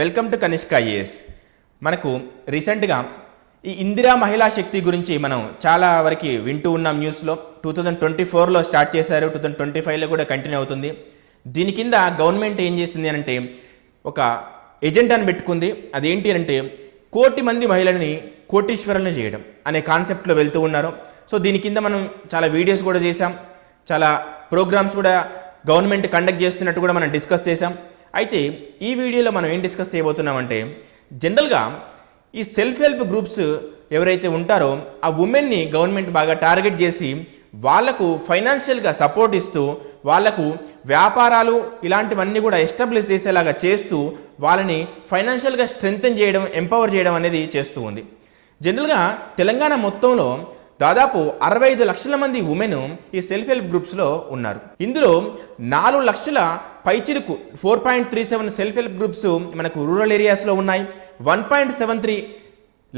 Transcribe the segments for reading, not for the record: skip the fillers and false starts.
Welcome to Kanishka IAS. మనకు రీసెంట్గా ఈ ఇందిరా మహిళా శక్తి గురించి మనం చాలా వరకు వింటూ ఉన్నాం. న్యూస్లో 2024లో స్టార్ట్ చేశారు, 2025లో కూడా కంటిన్యూ అవుతుంది. దీని కింద గవర్నమెంట్ ఏం చేసింది అంటే ఒక ఎజెండాను పెట్టుకుంది. అదేంటి అంటే 1 కోటి మంది మహిళల్ని కోటీశ్వరులను చేయడం అనే కాన్సెప్ట్లో వెళ్తూ ఉన్నారు. సో దీని కింద మనం చాలా వీడియోస్ కూడా చేసాం, చాలా ప్రోగ్రామ్స్ కూడా గవర్నమెంట్ కండక్ట్ చేస్తున్నట్టు కూడా మనం డిస్కస్ చేసాం. అయితే ఈ వీడియోలో మనం ఏం డిస్కస్ చేయబోతున్నామంటే జనరల్గా ఈ సెల్ఫ్ హెల్ప్ గ్రూప్స్ ఎవరైతే ఉంటారో ఆ ఉమెన్ని గవర్నమెంట్ బాగా టార్గెట్ చేసి వాళ్లకు ఫైనాన్షియల్గా సపోర్ట్ ఇస్తూ వాళ్లకు వ్యాపారాలు ఇలాంటివన్నీ కూడా ఎస్టాబ్లిష్ చేసేలాగా చేస్తూ వాళ్ళని ఫైనాన్షియల్గా స్ట్రెంగ్తెన్ చేయడం, ఎంపవర్ చేయడం అనేది చేస్తూ ఉంది. జనరల్గా తెలంగాణ మొత్తంలో దాదాపు 65 లక్షల మంది ఉమెన్ ఈ సెల్ఫ్ హెల్ప్ గ్రూప్స్లో ఉన్నారు. ఇందులో 4 లక్షల పైచిలుకు 4.37 సెల్ఫ్ హెల్ప్ గ్రూప్స్ మనకు రూరల్ ఏరియాస్లో ఉన్నాయి. 1.73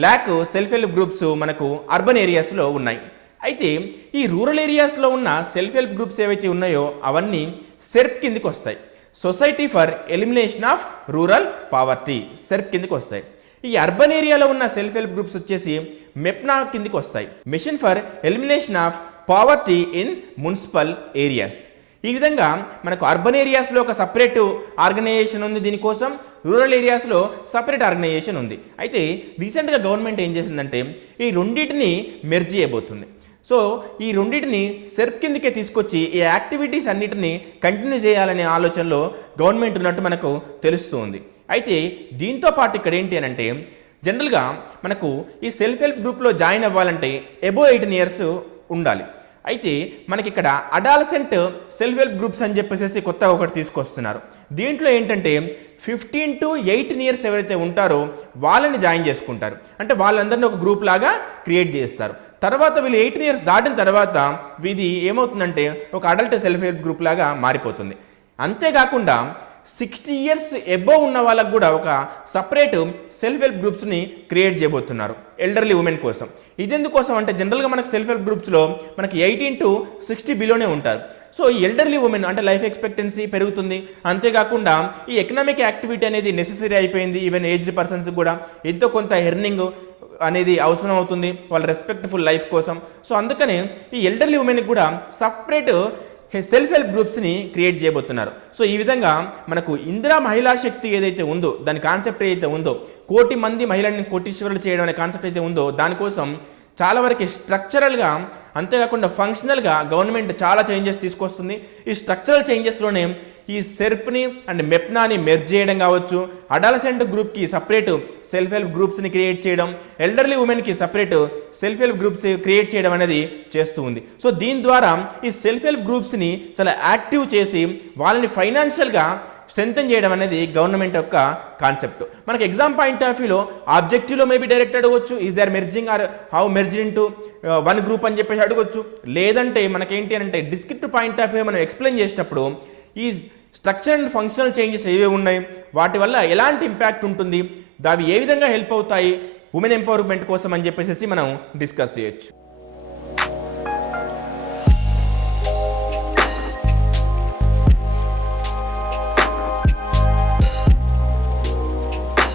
ల్యాక్ సెల్ఫ్ హెల్ప్ గ్రూప్స్ మనకు అర్బన్ ఏరియాస్లో ఉన్నాయి. అయితే ఈ రూరల్ ఏరియాస్లో ఉన్న సెల్ఫ్ హెల్ప్ గ్రూప్స్ ఏవైతే ఉన్నాయో అవన్నీ సెర్ప్ కిందకి వస్తాయి. Society for elimination of rural poverty SERP కిందకి వస్తాయి. ఈ అర్బన్ ఏరియాలో ఉన్న సెల్ఫ్ హెల్ప్ గ్రూప్స్ వచ్చేసి మెప్నా కిందకి వస్తాయి, mission for elimination of poverty in municipal areas. ఈ విధంగా మనకు అర్బన్ ఏరియాస్లో ఒక సపరేట్ ఆర్గనైజేషన్ ఉంది దీనికోసం, రూరల్ ఏరియాస్లో సపరేట్ ఆర్గనైజేషన్ ఉంది. అయితే రీసెంట్గా గవర్నమెంట్ ఏం చేసిందంటే ఈ రెండింటిని మెర్జ్ చేయబోతుంది. సో ఈ రెండింటిని సెర్ప్ కిందకే తీసుకొచ్చి ఈ యాక్టివిటీస్ అన్నిటిని కంటిన్యూ చేయాలనే ఆలోచనలో గవర్నమెంట్ ఉన్నట్టు మనకు తెలుస్తుంది. అయితే దీంతో పాటు ఇక్కడ ఏంటి అని అంటే జనరల్గా మనకు ఈ సెల్ఫ్ హెల్ప్ గ్రూప్లో జాయిన్ అవ్వాలంటే అబోవ్ 18 ఇయర్స్ ఉండాలి. అయితే మనకి ఇక్కడ అడాలసెంట్ సెల్ఫ్ హెల్ప్ గ్రూప్స్ అని చెప్పేసి కొత్తగా ఒకటి తీసుకొస్తున్నారు. దీంట్లో ఏంటంటే 15 to 18 ఇయర్స్ ఎవరైతే ఉంటారో వాళ్ళని జాయిన్ చేసుకుంటారు. అంటే వాళ్ళందరినీ ఒక గ్రూప్ లాగా క్రియేట్ చేస్తారు. తర్వాత వీళ్ళు 18 ఇయర్స్ దాటిన తర్వాత ఇది ఏమవుతుందంటే ఒక అడల్ట్ సెల్ఫ్ హెల్ప్ గ్రూప్ లాగా మారిపోతుంది. అంతేకాకుండా 60 ఇయర్స్ ఎబోవ్ ఉన్న వాళ్ళకు కూడా ఒక సపరేట్ సెల్ఫ్ హెల్ప్ గ్రూప్స్ని క్రియేట్ చేయబోతున్నారు ఎల్డర్లీ ఉమెన్ కోసం. ఇది ఎందుకోసం అంటే జనరల్గా మనకు సెల్ఫ్ హెల్ప్ గ్రూప్స్లో మనకి 18 to 60 బిలోనే ఉంటారు. సో ఈ ఎల్డర్లీ ఉమెన్ అంటే లైఫ్ ఎక్స్పెక్టెన్సీ పెరుగుతుంది. అంతేకాకుండా ఈ ఎకనామిక్ యాక్టివిటీ అనేది నెసెసరీ అయిపోయింది. ఈవెన్ ఏజ్డ్ పర్సన్స్ కూడా ఎంతో కొంత ఎర్నింగ్ అనేది అవసరం అవుతుంది వాళ్ళ రెస్పెక్ట్ఫుల్ లైఫ్ కోసం. సో అందుకనే ఈ ఎల్డర్లీ ఉమెన్కి కూడా సపరేట్ సెల్ఫ్ హెల్ప్ గ్రూప్స్ని క్రియేట్ చేయబోతున్నారు. సో ఈ విధంగా మనకు ఇందిరా మహిళా శక్తి ఏదైతే ఉందో దాని కాన్సెప్ట్ ఏదైతే ఉందో 1 కోటి మంది మహిళల్ని కోటీశ్వరులు చేయడం అనే కాన్సెప్ట్ అయితే ఉందో దానికోసం చాలా వరకు స్ట్రక్చరల్గా అంతేకాకుండా ఫంక్షనల్గా గవర్నమెంట్ చాలా చేంజెస్ తీసుకొస్తుంది. ఈ స్ట్రక్చరల్ చేంజెస్లోనే ఈ సెర్ప్ని అండ్ మెప్నాని మెర్జ్ చేయడం కావచ్చు, అడాలసెంట్ గ్రూప్కి సపరేట్ సెల్ఫ్ హెల్ప్ గ్రూప్స్ని క్రియేట్ చేయడం, ఎల్డర్లీ ఉమెన్కి separate self help groups create చేయడం అనేది చేస్తూ ఉంది. సో దీని ద్వారా ఈ సెల్ఫ్ హెల్ప్ గ్రూప్స్ని చాలా యాక్టివ్ చేసి వాళ్ళని ఫైనాన్షియల్గా స్ట్రెంగ్తెన్ చేయడం అనేది గవర్నమెంట్ యొక్క కాన్సెప్ట్. మనకి ఎగ్జామ్ పాయింట్ ఆఫ్ వ్యూలో ఆబ్జెక్టివ్లో మేబీ డైరెక్ట్ అడగవచ్చు, is there merging or how merge into 1 group అని చెప్పేసి అడగవచ్చు. లేదంటే మనకేంటి అంటే డిస్క్రిప్టివ్ పాయింట్ ఆఫ్ వ్యూ మనం ఎక్స్ప్లెయిన్ చేసేటప్పుడు ఈ స్ట్రక్చర్ అండ్ ఫంక్షనల్ చేంజెస్ ఏవేవి ఉన్నాయి, వాటి వల్ల ఎలాంటి ఇంపాక్ట్ ఉంటుంది, అవి ఏ విధంగా హెల్ప్ అవుతాయి ఉమెన్ ఎంపవర్మెంట్ కోసం అని చెప్పేసి మనం డిస్కస్ చేయొచ్చు.